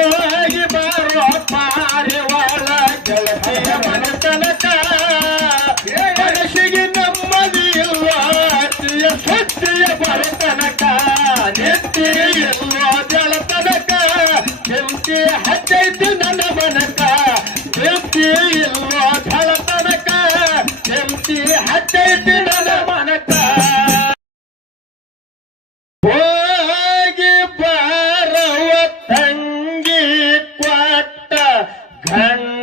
ಹೋಗಿ ಬರೋ ಪಾರಿವಾಳ ಗೆಳತಿಯ ಮನ ತನಕ ಮನಸ್ಸಿಗೆ ನಮ್ಮದಿ ಇಲ್ವ ಅತಿಯ ಬರತನಕ ನೆತ್ತಿಗೆ ಇಲ್ವ ಜಲತನಕ ಕೆಂಪಿ ಹಚ್ಚೈತಿ ನನ್ನ ಮನಕ? ಕೆಂಪಿ ಇಲ್ವ ಜಲತನಕ ಕೆಂಪಿ ಹಚ್ಚೈತಿ Hang